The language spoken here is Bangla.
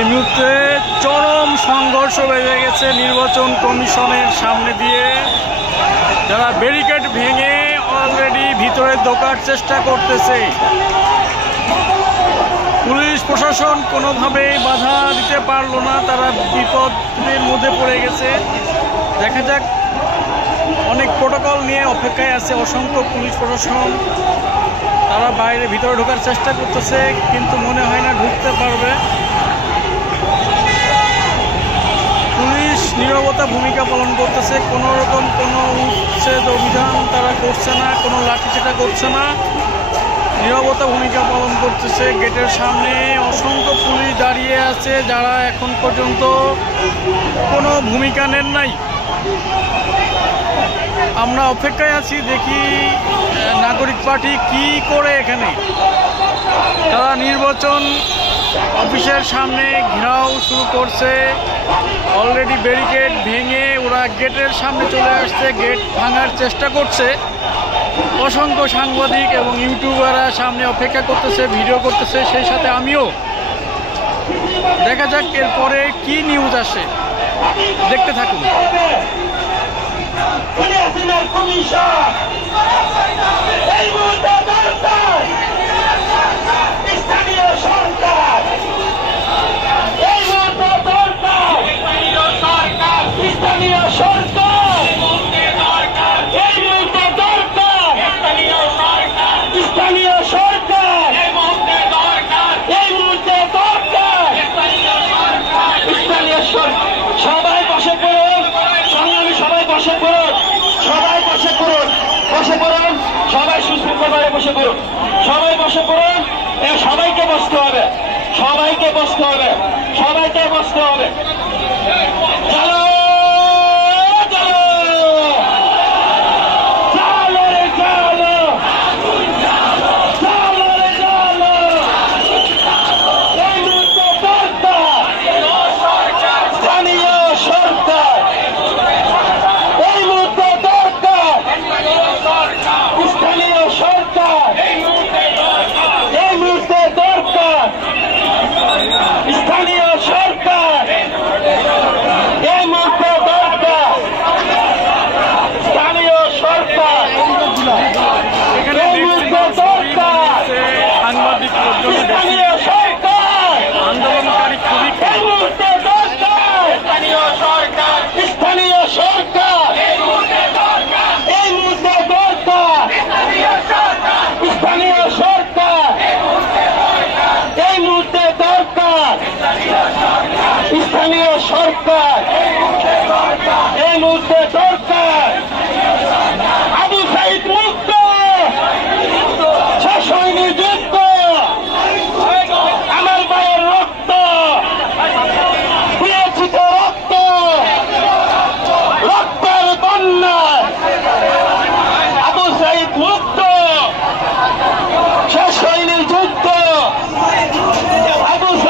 এই মুহূর্তে চরম সংঘর্ষ বেজে গেছে নির্বাচন কমিশনের সামনে দিয়ে, যারা ব্যারিকেড ভেঙে অলরেডি ভিতরে ঢোকার চেষ্টা করতেছে। পুলিশ প্রশাসন কোনোভাবেই বাধা দিতে পারলো না, তারা বিপদের মধ্যে পড়ে গেছে। দেখা যাক, অনেক প্রোটোকল নিয়ে অপেক্ষায় আছে অসংখ্য পুলিশ প্রশাসন। তারা বাইরে ভিতরে ঢোকার চেষ্টা করতেছে, কিন্তু মনে হয় না ঢুকতে পারবে। পুলিশ নীরবতা ভূমিকা পালন করতেছে, কোনো রকম কোনো উচ্ছেদ অভিযান তারা করছে না, কোনো লাঠিচাটা করছে না, নীরবতা ভূমিকা পালন করতেছে। গেটের সামনে অসংখ্য পুলিশ দাঁড়িয়ে আছে, যারা এখন পর্যন্ত কোনো ভূমিকা নেন নাই। আমরা অপেক্ষায় আছি, দেখি নাগরিক পার্টি কি করে এখানে। তারা নির্বাচন অফিসের সামনে ঘেরাও শুরু করছে, অলরেডি ব্যারিকেড ভেঙে ওরা গেটের সামনে চলে আসছে, গেট ভাঙার চেষ্টা করছে। অসংখ্য সাংবাদিক এবং ইউটিউবাররা সামনে অপেক্ষা করতেছে, ভিডিও করতেছে, সেই সাথে আমিও। দেখা যাক এরপরে কি নিউজ আসে, দেখতে থাকুন। সবাই বসে পড়ুন, সংগ্রামী সবাই বসে পড়ুন, সবাই বসে পড়ুন, বসে পড়ুন, সবাই সুশৃঙ্খলভাবে বসে পড়ুন, সবাই বসে পড়ুন। সবাইকে বসতে হবে, সবাইকে বসতে হবে, সবাইকে বসতে হবে। চলো